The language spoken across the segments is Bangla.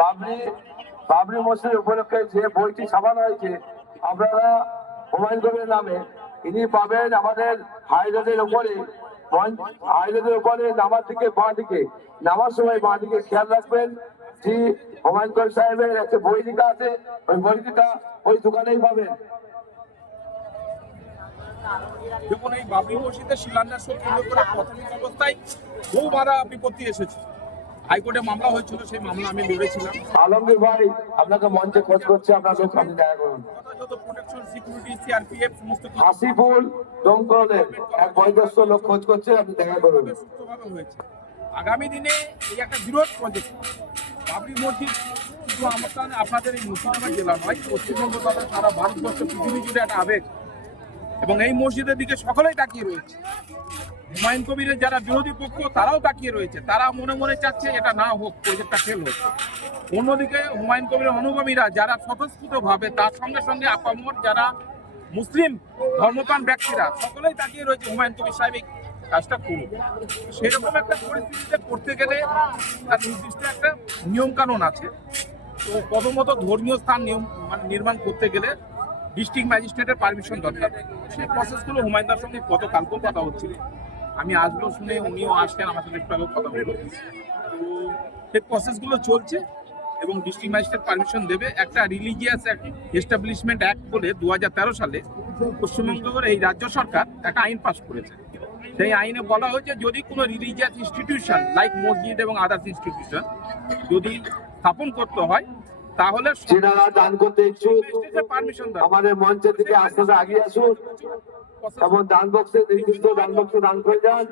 বাবরি বাবরি মসজিদ উপলক্ষে যে বইটি ছাপানো হয়েছে আপনারা হুমায়ুন কবিরের নামে, ইনি পাবেন আমাদের হাইরোডের উপরে, হাইরোডের উপরে নামার দিকে বাঁ দিকে, নামার সময় বাঁ দিকে খেয়াল রাখবেন যে হুমায়ুন কবির সাহেবের একটা বই লেখা আছে, ওই বইটা ওই দোকানেই পাবেন। দেখুন, এই বাবরি মসজিদের শিলান্যাস কেন্দ্র করে প্রাথমিক অবস্থায় বহু বাধা বিপত্তি এসেছে। হাইকোর্টে মামলা হয়েছিল, সেই মামলা আমি লড়েছিলাম। আলমগীর ভাই আপনাকে মঞ্চে খোঁজ করছে, আপনার লোক আপনি দেখা করুন। যথাযথ প্রোটেকশন, সিকিউরিটি, সিআরপিএফ সমস্ত হাসিফুল দমকলের এক বয়োজ্যেষ্ঠ লোক খোঁজ করছে, আপনি দেখা করুন। সুস্থভাবে হয়েছে। আগামী দিনে এই একটা বিরোধ প্রজেক্ট বাবরি মসজিদ শুধু আপনাদের এই মুর্শিদাবাদ জেলা নয়, পশ্চিমবঙ্গ তথা সারা ভারতবর্ষ, পৃথিবী জুড়ে একটা আবেগ, এবং এই মসজিদের দিকে সকলেই তাকিয়ে রয়েছে। হুমায়ুন কবিরের যারা বিরোধী পক্ষ তারাও তাকিয়ে রয়েছে, তারা মনে মনে চাচ্ছে এটা না হোক, প্রজেক্টটা ফেল হোক। অন্যদিকে হুমায়ুন কবিরের অনুগামীরা যারা স্বতঃস্ফূর্তভাবে, তার সঙ্গে সঙ্গে আপামর যারা মুসলিম ধর্মপ্রাণ ব্যক্তিরা, সকলেই তাকিয়ে রয়েছে হুমায়ুন কবির সাহেব এই কাজটা করুক। সেরকম একটা পরিস্থিতিতে করতে গেলে তার নির্দিষ্ট একটা নিয়ম কানুন আছে। তো প্রথমত ধর্মীয় স্থান নির্মাণ করতে গেলে ডিস্ট্রিক্ট ম্যাজিস্ট্রেটের পারমিশন দরকার। সেই প্রসেসগুলো হুমায়ুনদার সঙ্গে গতকালকেও কথা হচ্ছিল, আমি আসবো শুনে উনিও আসছেন, আমার সাথে একটু কথা বলবো। তো সেই প্রসেসগুলো চলছে এবং ডিস্ট্রিক্ট ম্যাজিস্ট্রেট পারমিশন দেবে। একটা রিলিজিয়াস এস্টাবলিশমেন্ট অ্যাক্ট বলে 2013 সালে পশ্চিমবঙ্গের এই রাজ্য সরকার একটা আইন পাস করেছে। সেই আইনে বলা হয়েছে যদি কোনো রিলিজিয়াস ইনস্টিটিউশন লাইক মসজিদ এবং আদার্স ইনস্টিটিউশন যদি স্থাপন করতে হয়, তাহলে যারা দান করতে ইচ্ছুক পারমিশন আমাদের মঞ্চের দিকে আস্তে আস্তে আগিয়ে আসুন এবং দান বক্সে নির্দিষ্ট দান বক্সে দান করে যান।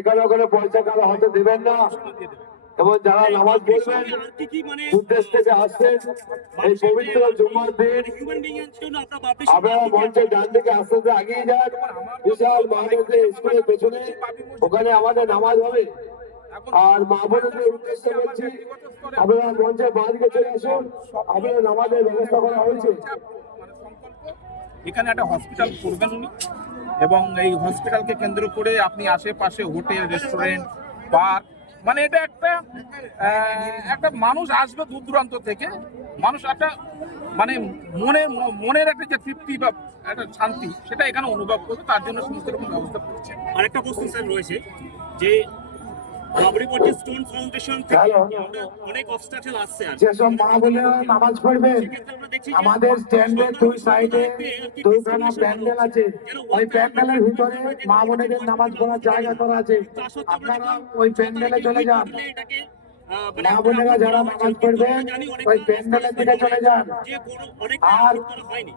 এখানে ওখানে পয়সা কারো হতে দেবেন না, এবং যারা নামাজ পড়বেন উদ্দেশ থেকে আসছেন এই পবিত্র জুম্মার দিন আপনারা মঞ্চের ডান দিকে আস্তে আস্তে আগিয়ে যান। বিশাল মাহমুদের স্কুলের পেছনে ওখানে আমাদের নামাজ হবে। আর মা বোনদের উদ্দেশ্যে বলছি আপনারা মঞ্চের বাঁ দিকে চলে আসুন, আপনারা নামাজের ব্যবস্থা করা হয়েছে। এখানে একটা হসপিটাল করবেন উনি, এবং এই হসপিটালকে কেন্দ্র করে আপনি আশেপাশে হোটেল, রেস্টুরেন্ট, পার্ক, মানে এটা একটা মানুষ আসবে দূর দূরান্ত থেকে, মানুষ একটা মানে মনের একটা যে তৃপ্তি বা একটা শান্তি, সেটা এখানে অনুভব করবে। তার জন্য সমস্ত রকম ব্যবস্থা করছে। আরেকটা প্রশ্ন স্যার রয়েছে যে বাবরি মসজিদ স্টোন ফাউন্ডেশন থেকে অনেক অবস্ট্রাকশন আসছে, যেসব মা বোনেরা নামাজ পড়বেন আমাদের স্ট্যান্ডের দুই সাইডে দুইখানা প্যান্ডেল আছে, ওই প্যান্ডেলের ভিতরে মা বোনেদের নামাজ পড়ার জায়গা করা আছে, আপনারা ওই প্যান্ডেলে চলে যান। মা বোনেরা যারা নামাজ পড়বেন ওই প্যান্ডেলের দিকে চলে যান। আর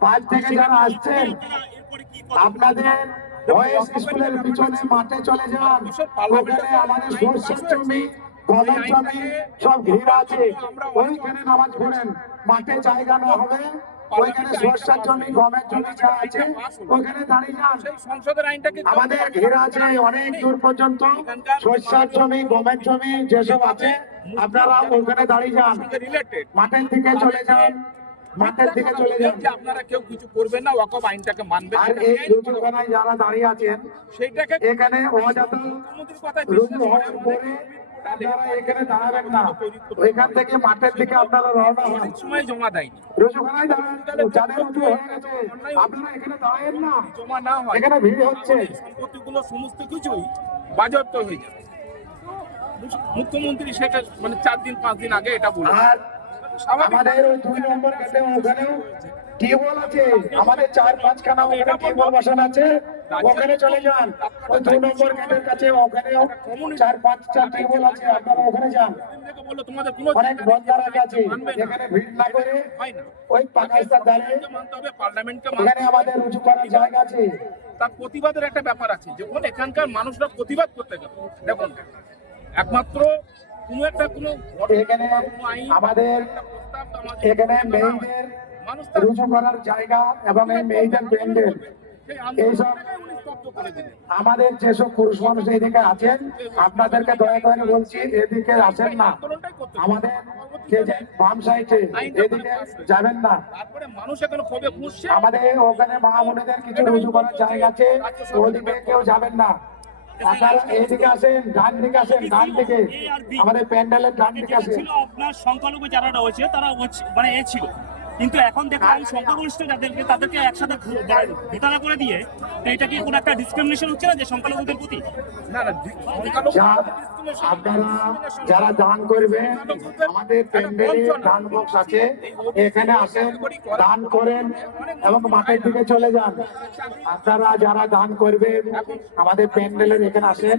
পাঁচ থেকে যারা আসছেন আপনাদের বয়েজ স্কুলের পিছনে মাঠে চলে যান, ওখানে আমাদের সরষের জমি, গমের জমি সব ঘিরে আছে, ওইখানে নামাজ পড়েন। মাঠে জায়গা না হবে, ওইখানে সরষের জমি, গমের জমি যা আছে ওইখানে দাঁড়িয়ে যান। আমাদের ঘিরে আছে অনেক দূর পর্যন্ত, সরষের জমি, গমের জমি যেসব আছে আপনারা ওখানে দাঁড়িয়ে যান। মাঠের দিকে চলে যান, মাঠের দিকে চলে যান। আপনারা কেউ কিছু করবেন না, ওয়াকফ আইনটাকে মানবেন। আর এই রুজুখানায় যারা দাঁড়িয়ে আছেন সেইটাকে এখানে অযথা রুজু হওয়ার পরে আপনারা এখানে দাঁড়াবেন না, ওইখান থেকে মাঠের দিকে আপনারা রওনা হন। সময় জমা দেয়নি, রুজুখানায় দাঁড়ান, যাদের রুজু হয়ে গেছে আপনারা এখানে দাঁড়াবেন না, জমা না হয় এখানে ভিড় হচ্ছে। সম্পত্তিগুলো সমস্ত কিছুই বাজেয়াপ্ত হয়ে যাবে। মুখ্যমন্ত্রী সেটা মানে 4 দিন 5 দিন আগে এটা বলে। আর আমাদের ওই 2 নম্বর গেটে ওখানেও টিউবওয়েল আছে, আমাদের 4-5খানা ওখানে টিউবওয়েল বসানো আছে, ওখানে চলে যান। ওই 2 নম্বর গেটের কাছে ওখানেও 4-5টা টিউবওয়েল আছে, আপনারা ওখানে যান। অনেক বন্দার আছে, এখানে ভিড় না করে ওই পাকিস্তান দাঁড়িয়ে এখানে আমাদের উঁচু করার জায়গা আছে। তার প্রতিবাদের একটা ব্যাপার আছে, যখন এখানকার মানুষরা প্রতিবাদ করতে গেল, দেখুন একমাত্র কোনো একটা এখানে আমাদের এখানে মেয়েদের রুজু করার জায়গা এবং এই মেয়েদের প্যান্ডেল এইসব আমাদের যেসব পুরুষ মানুষ এদিকে আছেন আপনাদেরকে দয়া করে বলছি এদিকে আসেন না, আমাদের বাম সাইডে এদিকে যাবেন না। আমাদের ওখানে মা বোনেদের কিছু রুজু করার জায়গা আছে, ওদিকে কেউ যাবেন না। আপনারা এইদিকে আসেন, ডান দিকে আসেন, ডান দিকে আমাদের প্যান্ডেলের ডান দিকে যেটা আসেন। ছিল আপনার সংখ্যালঘু যারা রয়েছে তারা মানে এ ছিল, কিন্তু এখন দেখলাম সংখ্যাগরিষ্ঠ যাদেরকে তাদেরকে একসাথে ঘোটালা করে দিয়ে, তো এটা কি কোনো একটা ডিসক্রিমিনেশন হচ্ছে না যে সংখ্যালঘুদের প্রতি? না না আপনারা যারা দান করবেন, আমাদের প্যান্ডেলে দান বক্স আছে, এখানে আসেন, দান করেন এবং মাঠের দিকে চলে যান। আপনারা যারা দান করবেন আমাদের প্যান্ডেলের এখানে আসেন।